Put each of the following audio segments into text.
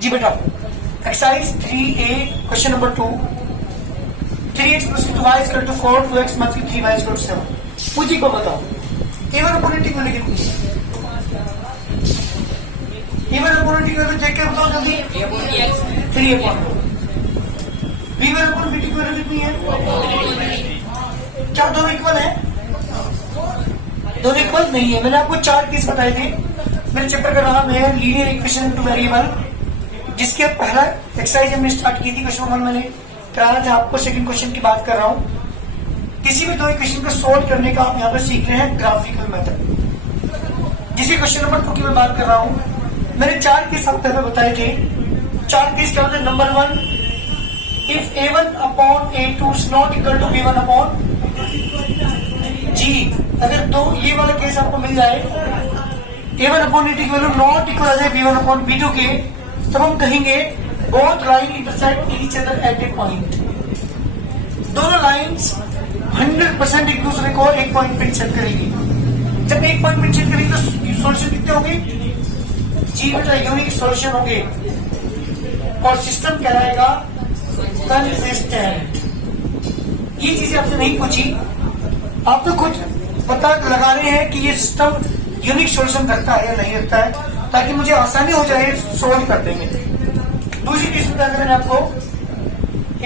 जी बेटा, exercise 3A question number 2, 3x plus 2y is equal to 4, 2x minus 3y is equal to 7। मुझे को बताओ even opponent value कितनी है? Even opponent value देख के बताओ जल्दी। 3/4। b1 अपॉन b2 की वैल्यू कितनी है? क्या दोनों इक्वल है? दोनों इक्वल नहीं है। मैंने आपको 4 केस बताए थे। मेरे चैप्टर का नाम है लीनियर इक्वेशन टू वेरिएबल, जिसके पहला एक्सरसाइज हमने स्टार्ट की थी, क्वेश्चन 1 मैंने कराया था आपको। सेकंड क्वेश्चन की बात कर रहा हूं। किसी भी दो इक्वेशन को सोल्व करने का आप यहाँ पर सीख रहे हैं ग्राफिकल मेथड, जिसके क्वेश्चन नंबर 2 की मैं बात कर रहा हूं। मैंने 4 केस आप पहले बताए थे। 4 केस क्या होते हैं? Number 1, if a1 upon a2 is not equal to b1 upon g। अगर दो ये वाला केस आपको मिल जाए, a1 अपॉन a2 की वैल्यू नॉट इक्वल आ जाए b1 अपॉन b2 के, तब हम कहेंगे both line intersect each other at a point. दोनों लाइंस 100% एक दूसरे को एक पॉइंट पे इंटरसेक्ट करेगी। जब एक पॉइंट पे इंटरसेक्ट करेगी तो सॉल्यूशन कितने होंगे? जी बेटा, यूनिक सॉल्यूशन होंगे और सिस्टम कहलाएगा कंसिस्टेंट। ये चीजें आपसे नहीं पूछी, आप तो खुद पता लगा रहे हैं कि ये सिस्टम यूनिक सॉल्यूशन रखता है या नहीं रखता है, ताकि मुझे आसानी हो जाए सोल्व कर देंगे। दूसरी चीज बता दें मैंने आपको,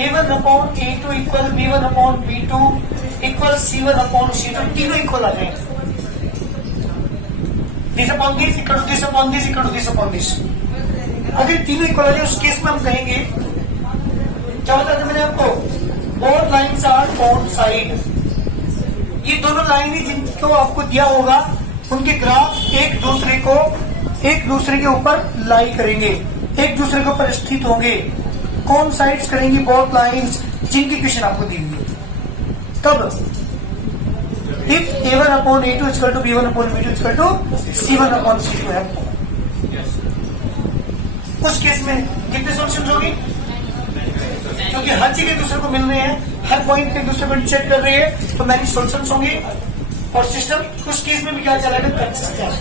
a1 upon a2 equal b1 upon b2 equal c1 upon c2, तीनों इक्वल आ जाएंगे। This upon this equal to this upon this equal to this upon this. अगर तीनों इक्वल आ जाए उस केस में हम कहेंगे, क्या बता दें मैंने आपको, both lines are on side. ये दोनों लाइन जिनको आपको दिया होगा उनके ग्राफ एक दूसरे के ऊपर लाई करेंगे, एक दूसरे के ऊपर स्थित होंगे। कौन साइड्स करेंगी? बोथ लाइन्स, जिनकी इक्वेशन आपको दी हुई है। कब? If a1 upon a2 equal to b1 upon b2 equal to c1 upon c2 है, उस केस में कितने सॉल्यूशंस होंगे? क्योंकि हर चीज एक दूसरे को मिल रहे हैं, हर पॉइंट पे एक दूसरे को इंटरसेक्ट कर रही है, तो मैनी सॉल्यूशंस होंगे और सिस्टम उस केस में भी क्या चलेगा? कंसिस्टेंट।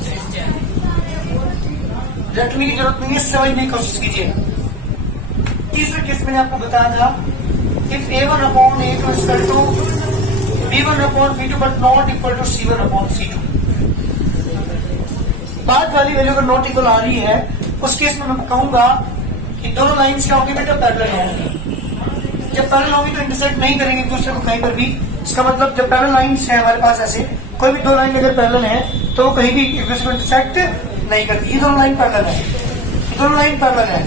रटने की जरूरत नहीं है, समझने की कोशिश कीजिए। तीसरे केस मैंने आपको बताया था, if a1 upon a2 equal to b1 upon b2 but not equal to c1 upon c2। बाद वाली वैल्यू अगर नॉट इक्वल आ रही है, उस केस में मैं कहूंगा कि दोनों लाइन्स क्या होंगी बेटा? पैरेलल होंगी। जब पैरेलल होंगी तो इंटरसेक्ट नहीं करेंगे एक दूसरे को कहीं पर भी। इसका मतलब जब पैरेलल लाइन्स है हमारे पास, ऐसे कोई भी दो लाइन अगर पैरेलल है तो कहीं भी एक दूसरे को इंटरसेक्ट नहीं करती। ये दोनों लाइन पैरेलल है, ये दोनों लाइन पैरेलल है,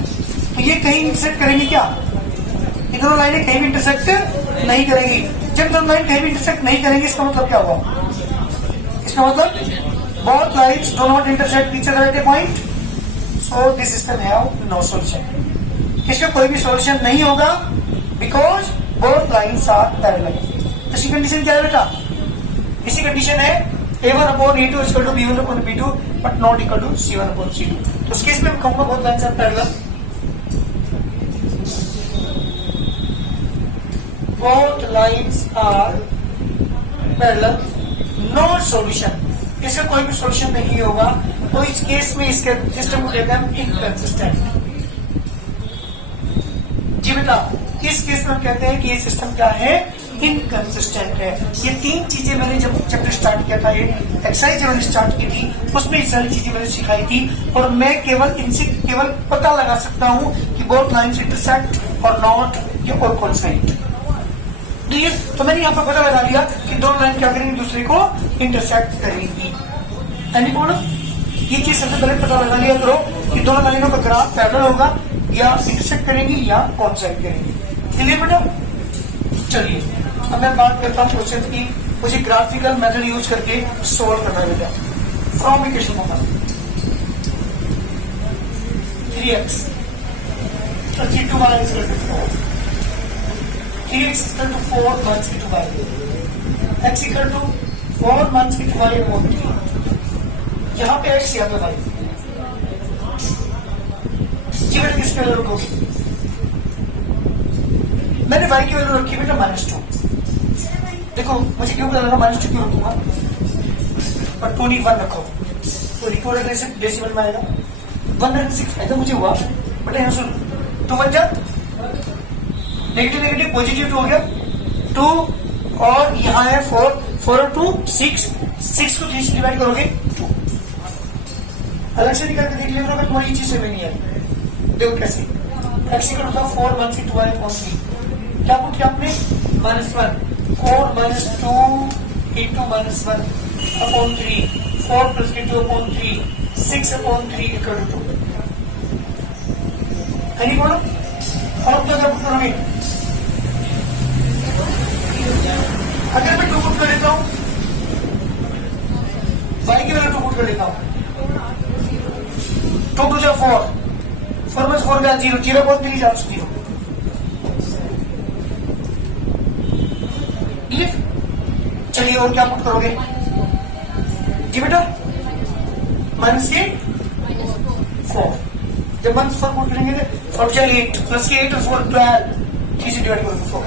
तो ये कहीं इंटरसेक्ट करेंगे क्या? ये दोनों लाइनें कहीं भी इंटरसेक्ट नहीं करेंगी। जब दोनों लाइन कहीं भी इंटरसेक्ट नहीं करेंगे, इसका मतलब क्या हुआ? इसका मतलब both lines do not intersect each other at a point, so this system have no solution. इसका कोई भी सॉल्यूशन नहीं होगा because both lines are parallel. इसकी कंडीशन क्या है बेटा? इसी कंडीशन है a1 upon a2 equal to b1 upon b2 but not equal to c1 upon c2। तो उस केस में मैं कहूंगा both lines are parallel. Both lines are parallel, no solution. इसका कोई भी सॉल्यूशन नहीं होगा, तो इस केस में इसके सिस्टम को कहते हैं इनकंसिस्टेंट। जी बेटा, इस केस में हम कहते हैं कि ये सिस्टम क्या है? इनकंसिस्टेंट है। ये 3 चीजें मैंने जब चैप्टर स्टार्ट किया था, ये एक्सरसाइज जब मैंने स्टार्ट की थी, उसमें ये सारी चीजें मैंने सिखाई थी और मैं केवल इनसे केवल पता लगा सकता हूं कि बोथ लाइन्स इंटरसेक्ट और नॉट या और कौन साइड। तो मैंने यहाँ पर पता लगा लिया कि दोनों लाइन क्या करेंगी? दूसरे को इंटरसेक्ट करेंगी। Any problem? ये चीज सबसे पहले पता लगा लिया करो कि दोनों लाइनों का ग्राफ पैरेलल होगा या इंटरसेक्ट करेंगी या कॉन्साइड करेंगी। क्लियर बेटा? चलिए अब मैं बात करता हूँ क्वेश्चन की। मुझे ग्राफिकल मेथड यूज करके सोल्व करना है बेटा। फ्रॉम इक्वेशन होगा 3x 2y is equal to 4, 3x is equal to 4 minus 2y, x equal to 4 minus 2y upon 3। यहाँ पे x यहाँ पे y। जी बेटा किसकी वैल्यू रखोगे? मैंने y की वैल्यू रखी बेटा -2। देखो मुझे क्यों पता लगा -2 क्यों रखूंगा, पर 21 रखो तो रिकॉर्ड रखने से डेसिमल में आएगा। 1 रखने से फायदा मुझे हुआ बेटा यहाँ सुन, 2 1 जा नेगेटिव नेगेटिव पॉजिटिव 2 हो गया 2 और यहाँ है 4 4 और 2 6 6 को 3 से डिवाइड करोगे 2। अलग से निकाल के देख लिया अगर तुम्हारी चीज से नहीं है। देखो कैसे x इक्वल टू 4 1 2 2 क्या पुट किया आपने -1 4 -2 into -1 upon 3 4 plus के 2 upon 3 6 upon 3 equal to 2 है नहीं बोलो। और अब क्या पुट करोगे, अगर मैं 2 पुट कर लेता हूं y की वैल्यू 2 पुट कर लेता हूं 2 2 4 4 में 4 का 0 0 बहुत मिली जाती 0 लिख। चलिए और क्या पुट करोगे जी बेटा माइनस के 4 जब माइनस 4 पुट करेंगे 48 प्लस के 8 और 4 12 3 से डिवाइड करोगे 4।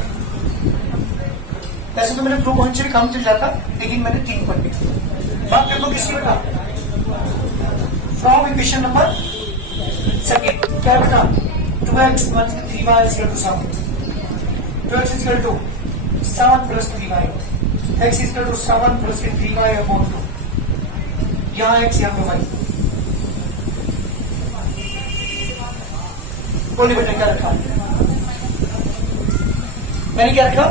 वैसे तो मेरे 2 पॉइंट से भी काम चल जाता लेकिन मैंने 3 पॉइंट लिखा। बात कर दो किसकी बेटा फ्रॉम इक्वेशन नंबर सेकंड क्या बेटा 2x minus 3y is equal to 7 2x is equal to 7 plus 3y x is equal to 7 plus 3y upon 2 यहाँ x यहाँ पे y। बोलिए बेटा क्या रखा मैंने क्या रखा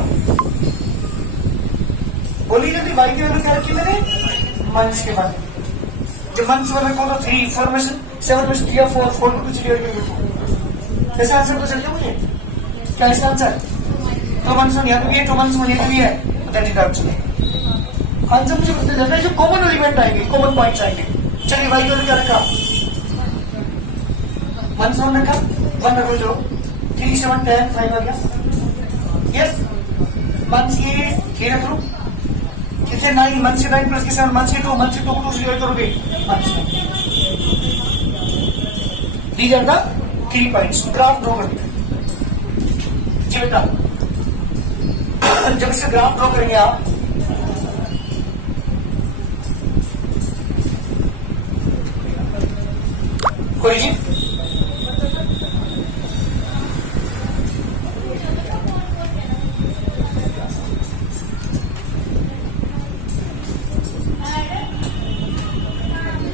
बोलिए जल्दी y की वैल्यू क्या रखी मैंने माइनस के बाद जब माइनस वन रखा तो 3 4 में 7 में 3 और 4 4 को कुछ डिवाइड करके 2 ऐसा आंसर तो चल गया मुझे क्या इसका आंसर 2 माइनस 1 यहाँ पे भी है 2 माइनस 1 यहाँ पे भी है दैट इज आंसर। आंसर मुझे पता चलता है जो कॉमन एलिमेंट आएंगे कॉमन पॉइंट्स आएंगे। चलिए y का क्या रखा माइनस 1 रखा 1 रखो जो 3 7 10 5 आ गया यस माइनस ये 3 रख लो कितने 9 माइनस 9 प्लस के 7 माइनस 2 माइनस 2 को 2 से डिवाइड करोगे माइनस दी जाएगा 3 पॉइंट्स ग्राफ ड्रॉ कर दिया जी बेटा। जब इसे ग्राफ ड्रॉ करेंगे आप कोई जी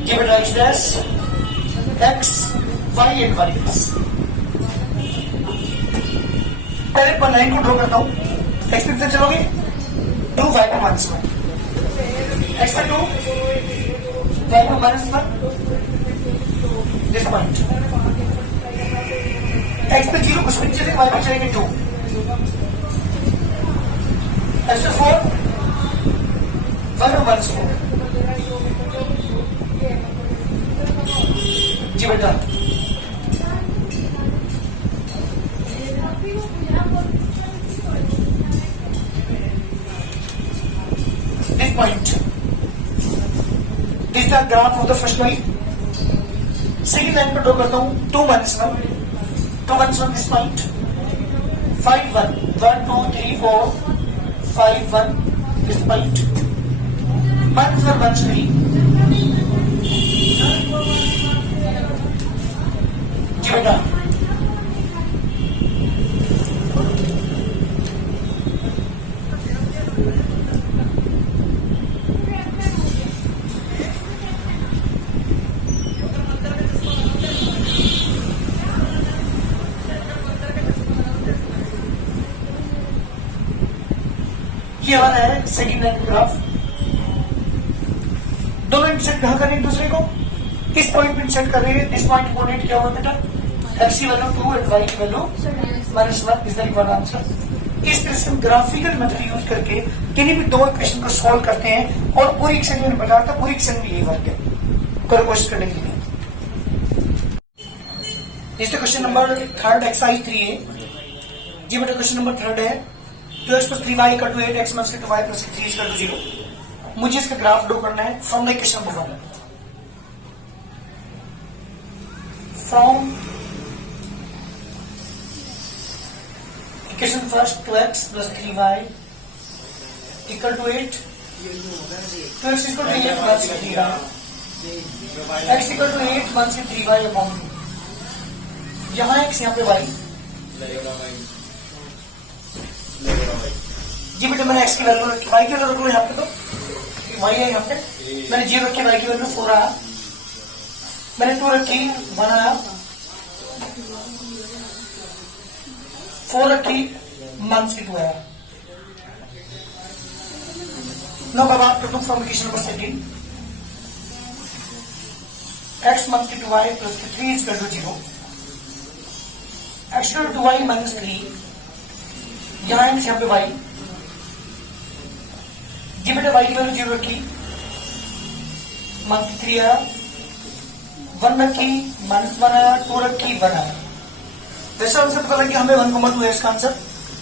जी बेटा x y एंड y पहले पर लाइन को ड्रॉ करता हूं x पे चलोगे 2 y को माइनस 1 x पे 2 y को माइनस 1 दिस पॉइंट x पे 0 कुछ भी चलेंगे y पे चलेंगे 2 x पे 4 y को माइनस 4 जी बेटा। This point, this is the graph of the first line. Second line पर ड्रॉ करता हूँ 2 minus 1 2 minus 1 this point 5 1 1 2 3 4 5 1 this point minus 1 minus 3 जी बेटा। ये वाला है सेकंड लाइन ग्राफ। दोनों इंटरसेक्ट कहां कर रहे हैं एक दूसरे को इस पॉइंट पे इंटरसेक्ट कर रहे हैं। दिस पॉइंट कोऑर्डिनेट क्या हुआ बेटा x की वैल्यू 2 एंड y की value -1 is the one answer. इस तरह से हम ग्राफिकल मेथड यूज करके किन्हीं भी दो इक्वेशन को सॉल्व करते हैं और पूरी इक्वेशन मैंने बताया था पूरी इक्वेशन भी यही वर्क है करो कोशिश करने के लिए। इस क्वेश्चन नंबर 3 एक्सरसाइज 3 जी बेटा। क्वेश्चन नंबर 3 है 2x plus 3y equal to 8 x minus 2y plus 3 is equal to 0। मुझे इसका ग्राफ ड्रॉ करना है from the equation number 1 from equation first 2x plus 3y equal to 8 2x equal to 8 minus 3y x equal to 8 minus 3y upon 2 यहाँ x यहाँ पे Y. जी बेटा मैंने x की वैल्यू रखी, वाई की वैल्यू रख लो यहाँ पे, तो वाई है यहाँ पे, मैंने 0 रखी, वाई की वैल्यू 4 आया, मैंने 2 रखी 1 आया, 4 रखी -2 आया। Now अब आप to from equation number 17, x -2y plus 3 is equal to 0, x equal to y minus 3, यहाँ x यहाँ पे y, जी बेटा y की वैल्यू 0 रखी, -3 आया, 1 रखी -1 आया, 2 रखी 1 आया। वैसे आंसर पता लगा कि हमें 1,2 है इसका आंसर,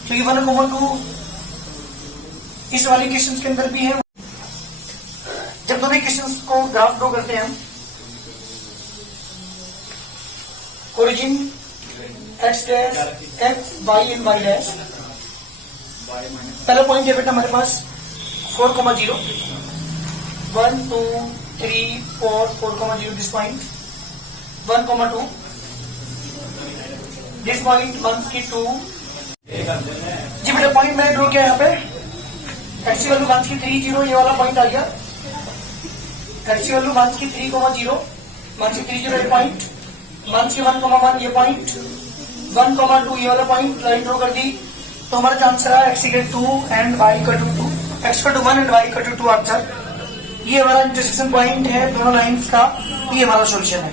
तो ये 1,2 इस वाली क्वेश्चन के अंदर भी है। जब दोनों क्वेश्चन को ग्राफ ड्रॉ करते हैं हम, origin x dash x y and y dash, पहला पॉइंट है बेटा हमारे पास 4,0, 1 2 3 4 4,0 दिस पॉइंट, 1,2 दिस पॉइंट 1,2। जी बेटा पॉइंट मैंने ड्रॉ किया यहाँ पे, एक्स की वैल्यू 1,3 ये वाला पॉइंट आ गया, एक्स की वैल्यू 1,3,0 1,3,0 ये पॉइंट, 1,1 ये पॉइंट, 1,2 ये वाला पॉइंट लाइन ड्रॉ कर दी, तो हमारा जो आंसर है x equal to 2 and y equal to 2, x equal to 1 and y equal to 2 answer. ये हमारा इंटरसेक्शन पॉइंट है दोनों लाइंस का, ये हमारा सॉल्यूशन है।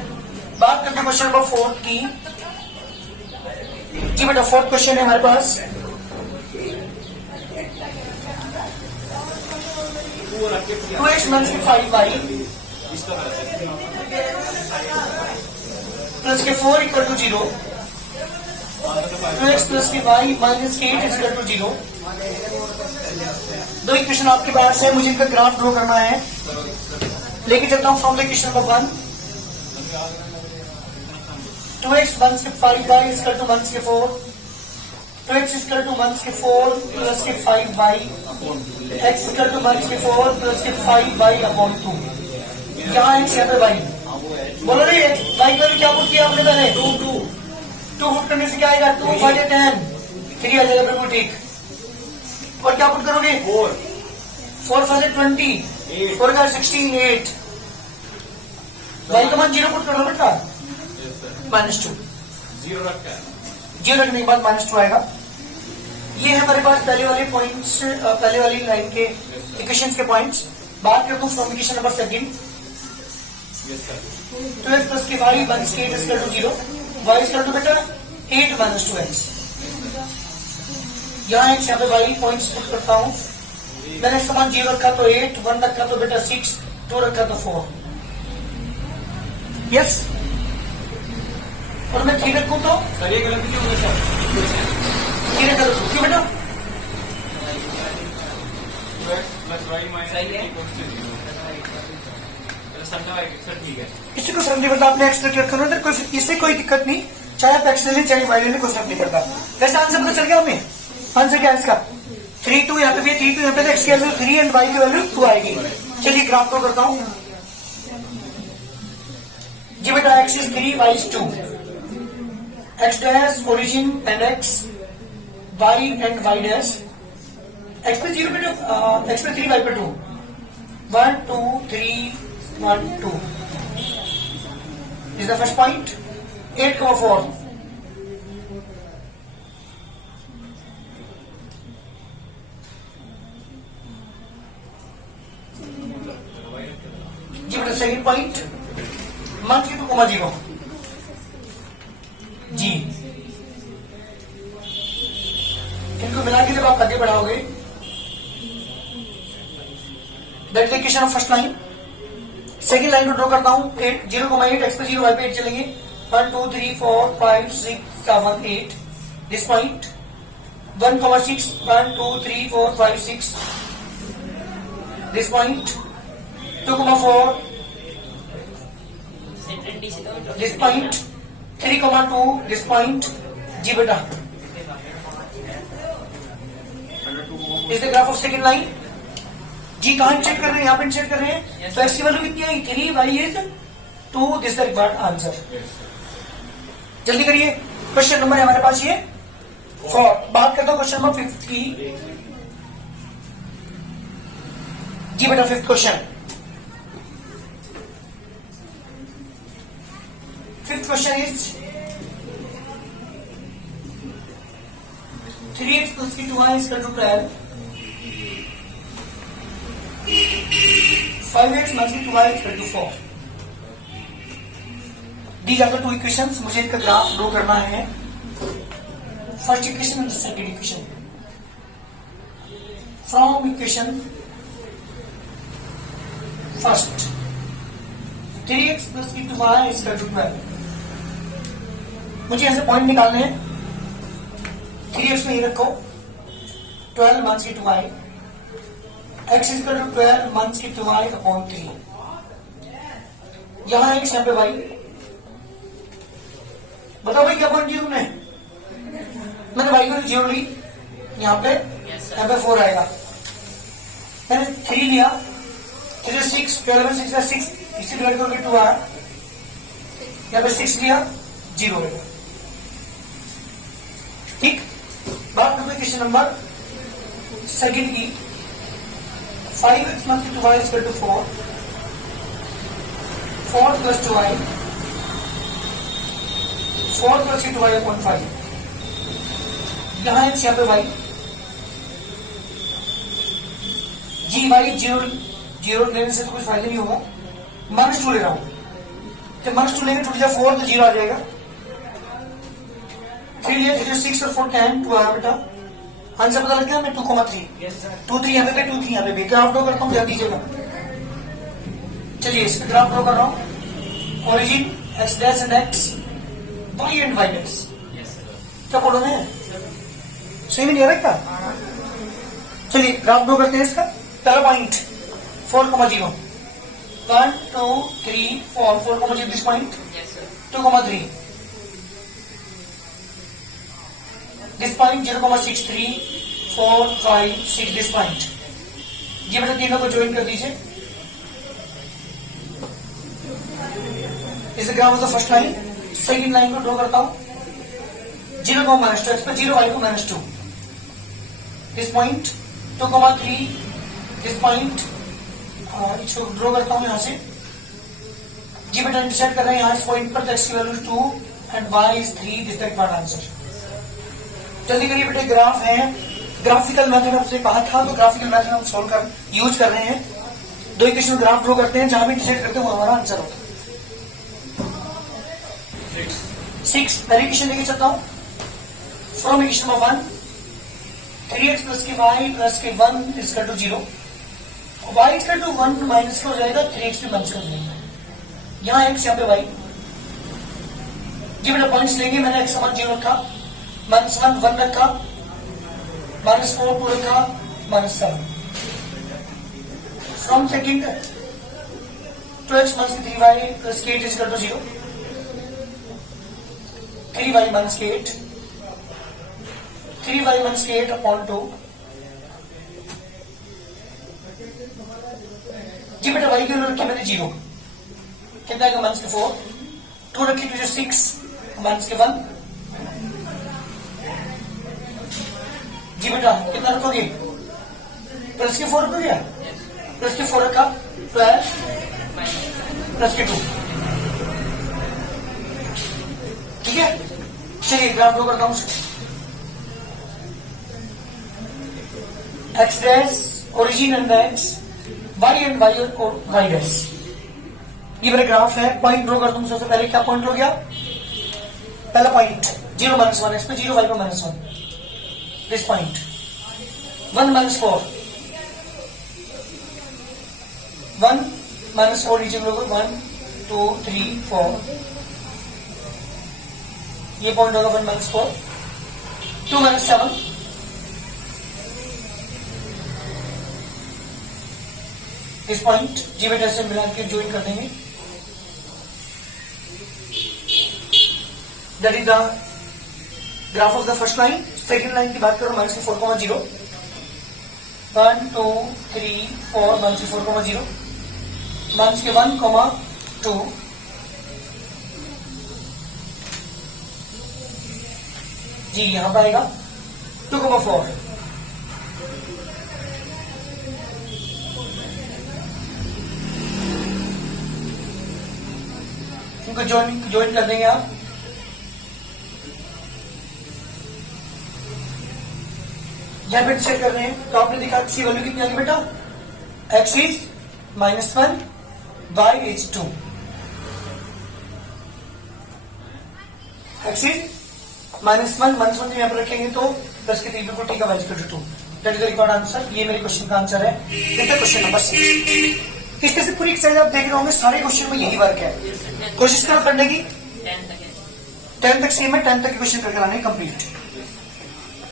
बात करते हैं क्वेश्चन नंबर 4 की। जी बेटा 4th क्वेश्चन है हमारे पास, two x minus 5y plus k 4 equal to 0, 2x plus के y माइनस के 8 इक्वल टू 0। दो इक्वेशन आपके पास है, मुझे इनका ग्राफ ड्रॉ करना है। लेके चलता हूँ from the equation number 1, 2x 1 के 5y इक्वल टू 1 के 4, 2x इक्वल टू 1 के 4 प्लस के 5y, x इक्वल टू 1 के 4 प्लस के 5y अपॉन 2। यहाँ x यहाँ पे y, बोलो रे y का क्या पुट किया आपने, पहले 2 पुट करने से क्या आएगा, 2 5 10 3 आ जाएगा, बिल्कुल ठीक। और क्या पुट करोगे, 4 5 20 4 का 16 8, y का मान 0 पुट करो बेटा, -2 0 रखने के बाद -2 आएगा। ये है हमारे पास पहले वाले पॉइंट्स, पहले वाली लाइन के इक्वेशंस के पॉइंट्स। बात करता हूँ from equation number 2, 2x plus के y माइनस के 8 equal to 0, y equal to बेटा 8 माइनस 2x। यहाँ x यहाँ पे y पॉइंट्स पुट करता हूँ, मैंने इसका मान 0 रखा तो 8, 1 रखा तो बेटा 6, 2 रखा तो 4, यस। और मैं 3 रखूँ तो सर ये गलत क्यों होगा सर? 3 रखा तो क्यों बेटा, किसी को समझ नहीं पड़ता, आपने एक्स रख रखा ना, इससे कोई दिक्कत नहीं, चाहे आप एक्स ले लें चाहे वाई ले लें, कोई फर्क नहीं पड़ता। वैसे आंसर पता चल गया हमें, आंसर क्या है इसका, 3 2 यहाँ पे भी 3 2 यहाँ पे, एक्स की वैल्यू 3 एंड वाई की वैल्यू 2 आएगी। चलिए ग्राफ ड्रॉ करता हूँ। जी बेटा x is 3 y is 2, x dash origin and x, y and y dash, x पे 0 बेटा, एक्स पे 3 वाई पे 2, 1 2 3 1 2 is the first point, 8,4 जी बेटा सेकंड पॉइंट, मंथ की 2,0 जी, इनको मिला के जब आप आगे बढ़ाओगे, that is equation of first line. Second line को ड्रॉ करता हूँ, 0,8 एक्स पे 0 वाई पे 8 चलेंगे, 1 2 3 4 5 6 7 8 this point, 1,6 1 2 3 4 5 6 this point, 2,4 this point, 3,2 this point. जी बेटा is the graph of second line. जी कहां चेक कर रहे हैं, यहाँ पे चेक कर रहे हैं, तो एक्स की वैल्यू कितनी आई, 3 y is 2, this the required answer. जल्दी करिए। क्वेश्चन नंबर है हमारे पास ये 4। बात करता हूँ क्वेश्चन नंबर 5 की। जी बेटा 5th question. 5th question is 3x plus 2y is equal to 12. 5x minus 2y is equal to 4. These are the two equations. मुझे इनका ग्राफ ड्रॉ करना है। First equation and second equation. From equation first 3x plus 2y is equal to 12. मुझे ऐसे point निकालने हैं। 3x में ये रखो 12 माइनस की 2y, x is equal to 12 minus की 2y अपॉन 3। यहां x यहाँ पे y। बताओ भाई क्या पॉइंट दिया तुमने? मैंने y को 0 ली, यहाँ पे यहाँ पे 4 आएगा। मैंने 3 लिया, 3 6, 12 में 6 6, इसी डिवाइड करके 2 आया, यहाँ पे 6 लिया, 0 रहेगा। ठीक। बात करते हैं क्वेश्चन नंबर सेकंड की। 5x minus 2y is equal to 4, 4 plus 2y, 4 plus 2y upon 5। यहाँ x यहाँ पे y, जी y 0 लेने से तो कुछ फायदा नहीं होगा। -2 ले रहा हूं, जब -2 लेंगे टूट जाए 4 तो 0 आ जाएगा। 3 लिया, 3 6 और 4 10, 2 आया बेटा। आंसर पता लग गया मैं 2,3। 2 3 यहाँ पे 2 3 यहाँ पे। ग्राफ ड्रॉ करता हूँ, ध्यान दीजिएगा। चलिए इसका ग्राफ ड्रॉ कर रहा हूँ। Origin x dash and x, y and y dash. क्या पढ़ो है? सही में नहीं आ रहा क्या? चलिए ग्राफ ड्रॉ करते हैं इसका। पहला point 4,0, 1 2 3 4, 4,0 this point, 2,3 this point, 0,63 4 5 6 this point। ये बेटा तीनों को ज्वाइन कर दीजिए। इस graph of the first line. Second line को ड्रॉ करता हूं। 0 को -2, एक्स पर 0 y को -2 दिस पॉइंट, 2,3 दिस पॉइंट। इसको ड्रॉ करता हूं यहां से। जी बेटा इंटरसेक्ट कर रहे हैं यहाँ इस पॉइंट पर, x की value 2 and y is 3। This that part answer. जल्दी करिए बेटे, ग्राफ है। ग्राफिकल मेथड आपसे कहा था, तो ग्राफिकल मेथड हम सोल्व कर यूज कर रहे हैं। 2 इक्वेशन ग्राफ ड्रॉ करते हैं, जहां भी डिसाइड करते हैं वो हमारा आंसर होता है। 6 पहली इक्वेशन लेके चलता हूं। From equation number 1 3x plus के y प्लस के 1 is equal to 0। y is equal to 1 minus हो जाएगा, 3x भी माइनस कर देंगे। यहाँ x यहाँ पे y। जी बेटा पॉइंट्स लेंगे। मैंने x समान 0 रखा, -1 1 रखा, -4 2 रखा, -7। From second 2x minus 3y plus 8 is equal to 0। 3y minus 8, 3y minus 8 upon 2। जी बेटा y की वैल्यू रखी मैंने 0, कितना आएगा -4। 2 रखी तो 6 -1। जी बेटा कितना रखोगे? प्लस के 4 रखोगे? प्लस के 4 रखा, 12 प्लस के 2। ठीक है। चलिए ग्राफ ड्रॉ करता हूं। x dash origin and x, y and y और y डैश। ये मेरा ग्राफ है। पॉइंट ड्रॉ करता हूं। सबसे पहले क्या पॉइंट हो गया? पहला पॉइंट 0 -1, x पे 0 y पे -1 दिस पॉइंट। 1 -4, 1 -4 नीचे लोग 1 2 3 4। ये पॉइंट होगा 1 -4। 2 -7, इस पॉइंट। जी बेटा से मिला के ज्वाइन कर देंगे। That is the graph of the first line. Second line की बात करो, -4,0, 1 2 3 4, -4,0, -1, 2 जी यहाँ पर आएगा 2,4। इनको ज्वाइन कर देंगे आप। यहाँ पे चेक कर रहे हैं तो आपने देखा x की वैल्यू कितनी आ गई बेटा, x is -1, y is 2। x is -1 यहाँ पर रखेंगे तो प्लस के 3 बिल्कुल ठीक है, y is 2। That is the record answer. ये मेरे क्वेश्चन का आंसर है। इस क्वेश्चन नंबर 6। इस तरह से पूरी एक्सरसाइज आप देख रहे होंगे, सारे क्वेश्चन में यही वर्क है। कोशिश करो करने की। 10 तक सेम है, 10 तक के क्वेश्चन करके लाने कंप्लीट।